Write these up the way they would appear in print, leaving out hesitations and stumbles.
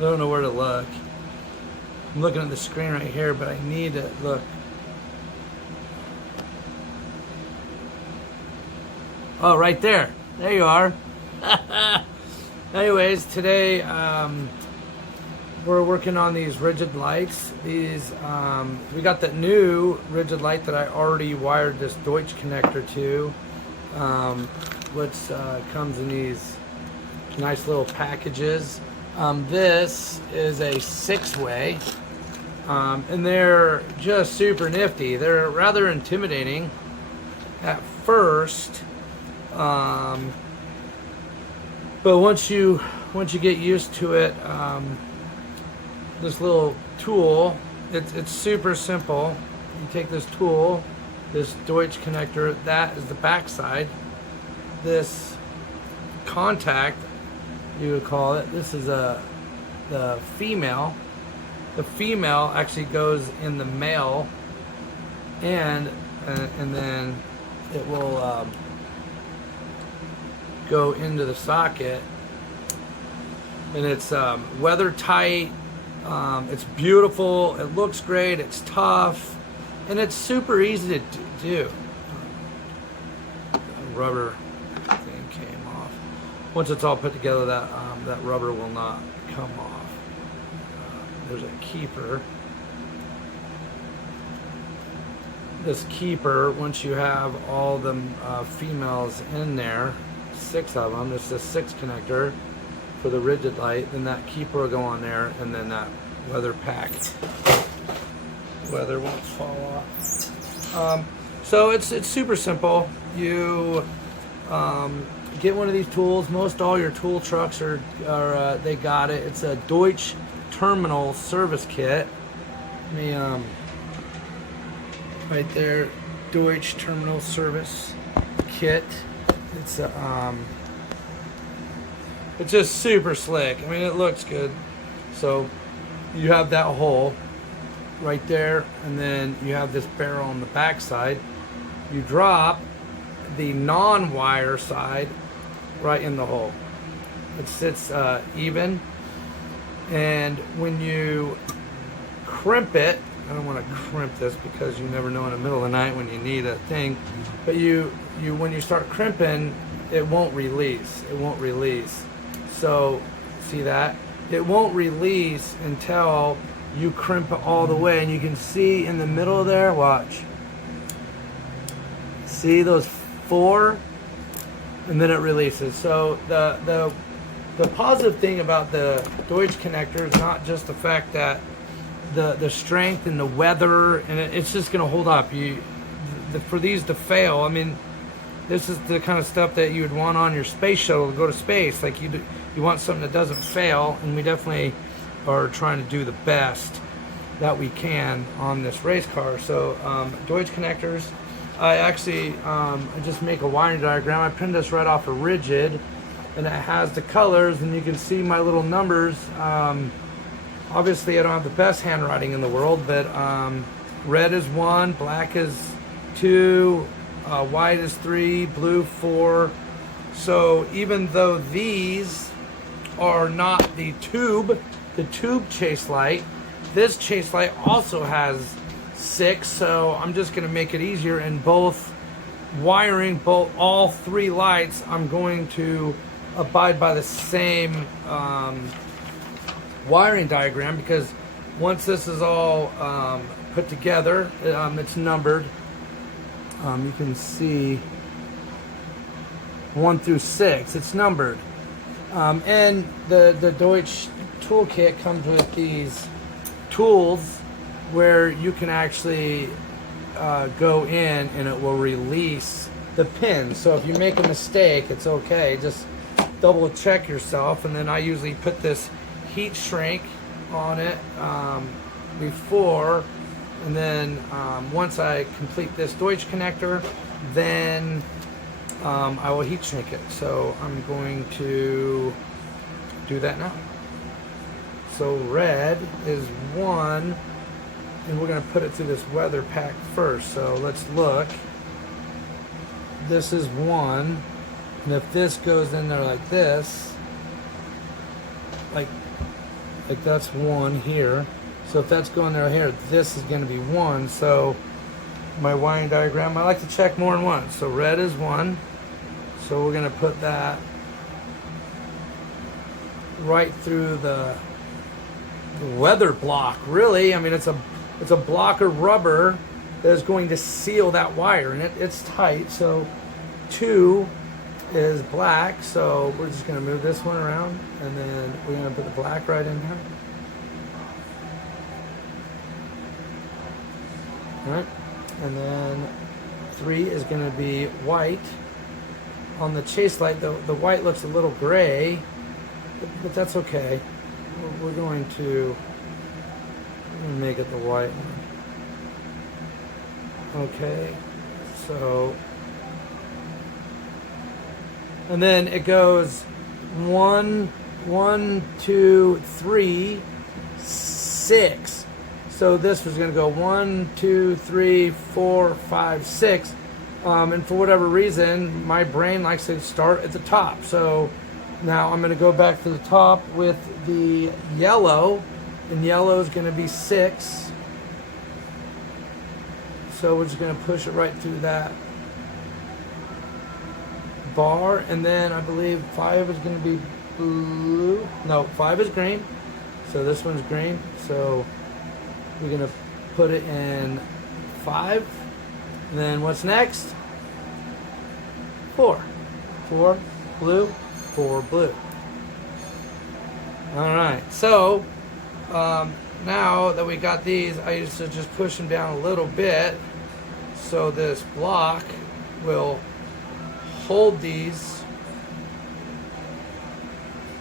I don't know where to look. I'm looking at the screen right here, but I need to look. Oh, right there. There you are. Anyways, today we're working on these rigid lights. These we got that new rigid light that I already wired this Deutsch connector to, which comes in these nice little packages. This is a 6-way, and they're just super nifty. They're rather intimidating at first, but once you get used to it, this little tool, it's super simple. You take this tool, this Deutsch connector, that is the back side. This contact, you would call it, this is the female. The female actually goes in the male, and then it will go into the socket, and it's weather tight. It's beautiful, it looks great, it's tough, and it's super easy to do. The rubber thing came off. Once it's all put together, that rubber will not come off. There's a keeper. This keeper, once you have all the females in there, 6 of them, this is a 6 connector for the rigid light, then that keeper will go on there, and then that weather pack, weather won't fall off. So it's super simple. You get one of these tools. Most all your tool trucks are they got it. It's a Deutsch terminal service kit. Let me right there, Deutsch terminal service kit. It's it's just super slick. I mean, it looks good. So you have that hole right there, and then you have this barrel on the back side. You drop the non-wire side right in the hole. It sits even, and when you crimp it, I don't want to crimp this because you never know in the middle of the night when you need a thing, but you when you start crimping, it won't release. It won't release. So see that? It won't release until you crimp it all the way, and you can see in the middle there, watch. See those 4? And then it releases. So the positive thing about the Deutsch connector is not just the fact that the strength and the weather, and it's just going to hold up. For these to fail, I mean, this is the kind of stuff that you would want on your space shuttle to go to space. Like you want something that doesn't fail, and we definitely are trying to do the best that we can on this race car. So Deutsch connectors, I actually I just make a wiring diagram. I printed this right off of rigid, and it has the colors, and you can see my little numbers. Obviously I don't have the best handwriting in the world, but red is 1, black is 2, white is 3, blue 4. So even though these are not the tube chase light, this chase light also has 6, so I'm just going to make it easier. In both wiring, all 3 lights, I'm going to abide by the same wiring diagram, because once this is all put together, it's numbered. You can see 1 through 6, it's numbered. And the Deutsch toolkit comes with these tools where you can actually go in and it will release the pin. So if you make a mistake, it's okay. Just double check yourself. And then I usually put this heat shrink on it before, and then once I complete this Deutsch connector, then I will heat shrink it. So I'm going to do that now. So red is 1, and we're going to put it through this weather pack first. So let's look. This is 1, and if this goes in there like this, like like that's 1 here. So if that's going there here, this is going to be 1. So my wiring diagram, I like to check more than once. So red is 1. So we're going to put that right through the weather block. Really, I mean, it's a block of rubber that is going to seal that wire, and it's tight. So 2 is black, so we're just going to move this one around, and then we're going to put the black right in here. All right, and then 3 is going to be white. On the chase light, the white looks a little gray, but that's okay. We're going to make it the white one. Okay, so, and then it goes 1, 2, 3, 6. So this was going to go 1, 2, 3, 4, 5, 6. And for whatever reason, my brain likes to start at the top. So now I'm going to go back to the top with the yellow, and yellow is going to be 6. So we're just going to push it right through that bar, and then I believe 5 is going to be blue. No, 5 is green. So this one's green. So we're going to put it in 5. And then what's next? 4. 4 blue, 4 blue. All right. So now that we got these, I used to just push them down a little bit so this block will hold these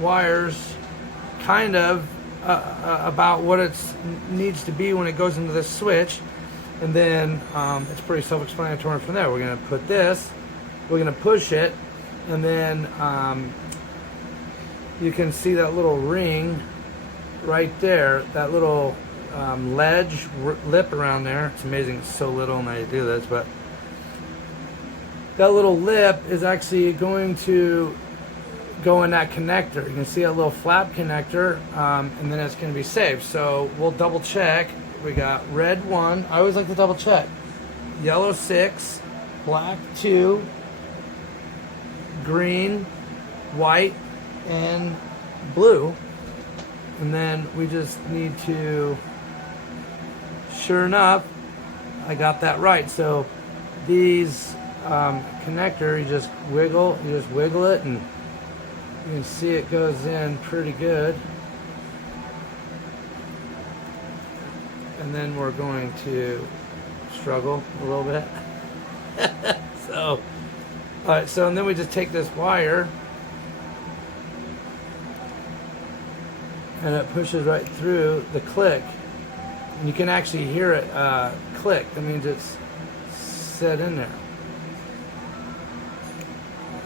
wires kind of about what it needs to be when it goes into the switch. And then it's pretty self-explanatory from there. We're going to put this, we're going to push it, and then you can see that little ring right there, that little ledge lip around there. It's amazing it's so little and I do this, but that little lip is actually going to go in that connector. You can see a little flap connector, and then it's going to be saved. So we'll double check. We got red 1. I always like to double check. Yellow 6, black 2, green, white, and blue. And then we just need to, sure enough, I got that right. So these connector, you just wiggle it, and you can see it goes in pretty good. And then we're going to struggle a little bit. So, all right, so and then we just take this wire and it pushes right through the click. And you can actually hear it click. That means it's set in there.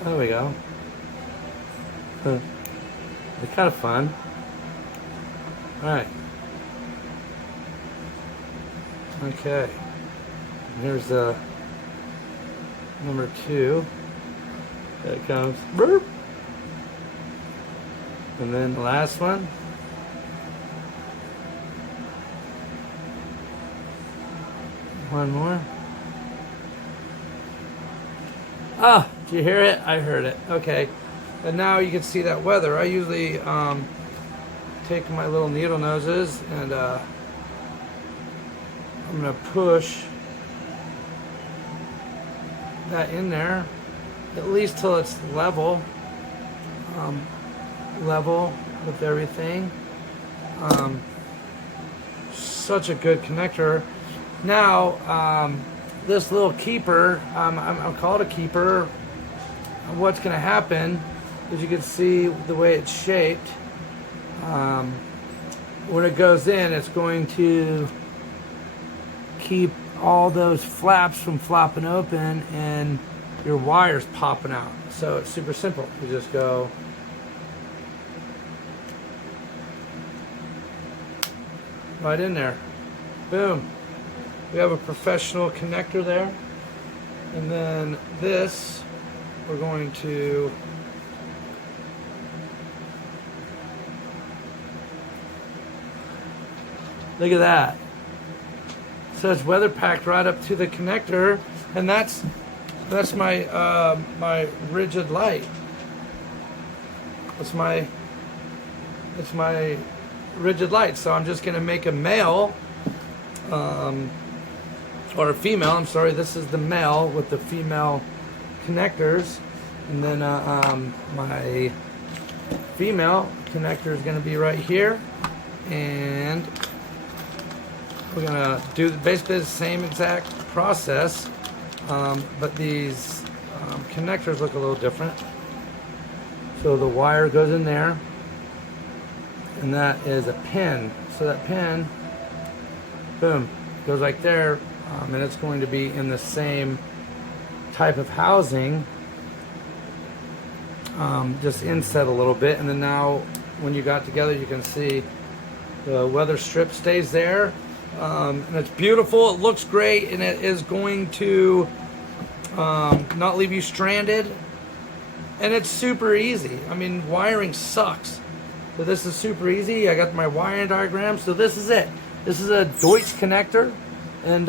There we go. It's kind of fun. All right. Okay. Here's number 2. There it comes. Burp. And then the last one. One more. Ah, did you hear it? I heard it. Okay. And now you can see that weather. I usually take my little needle noses and I'm going to push that in there at least till it's level with everything. Such a good connector. Now this little keeper, I'll call it a keeper. What's going to happen is you can see the way it's shaped. When it goes in, it's going to keep all those flaps from flopping open and your wires popping out. So it's super simple. You just go right in there. Boom. We have a professional connector there. And then this, we're going to Look at that. So it's weather packed right up to the connector, and that's my my rigid light. It's my rigid light. So I'm just gonna make a male, or a female. I'm sorry. This is the male with the female connectors, and then my female connector is gonna be right here, and we're gonna do basically the same exact process, but these connectors look a little different. So the wire goes in there, and that is a pin. So that pin, boom, goes right there, and it's going to be in the same type of housing, just inset a little bit, and then now when you got together, you can see the weather strip stays there. And it's beautiful, it looks great, and it is going to not leave you stranded, and it's super easy. I mean, wiring sucks, so this is super easy. I got my wiring diagram, so this is it. This is a Deutsch connector, and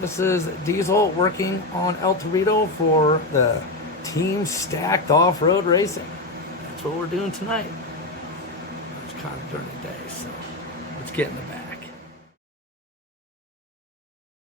this is Diesel working on El Torito for the Team Stacked Off-Road Racing. That's what we're doing tonight. It's kind of during the day, so let's get in the back.